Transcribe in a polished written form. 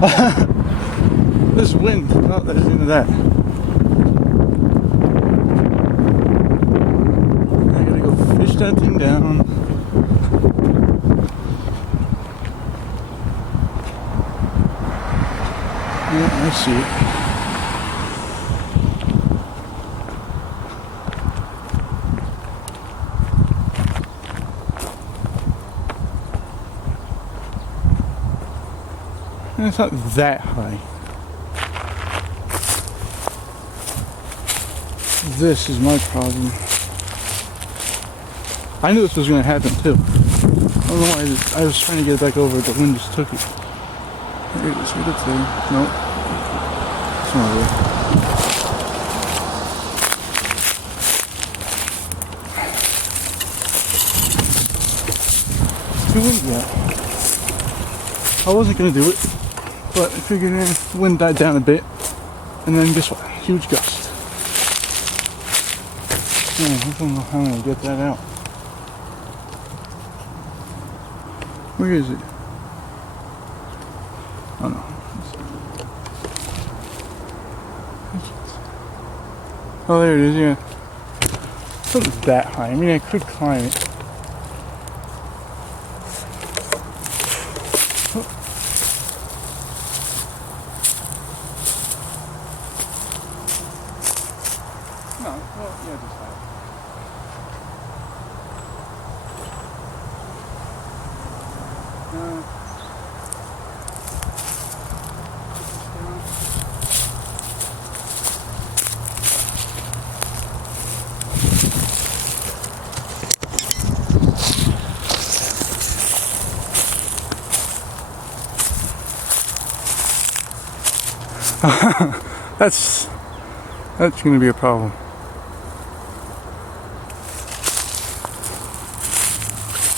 This wind. Oh, there's the end of that. I gotta go fish that thing down. Yeah, I see it. And it's not that high. This is my problem. I knew this was going to happen too. I don't know why I was trying to get it back over, the wind just took it. There it is, right up there. Nope. It's not there. Too windy out. I wasn't going to do it, but I figured the wind died down a bit, and then guess what? Huge gust. Man, I don't know how I'm going to get that out. Where is it? Oh no. Oh, there it is, yeah. It's not that high. I mean, I could climb it. No, well, yeah, just high. That's going to be a problem.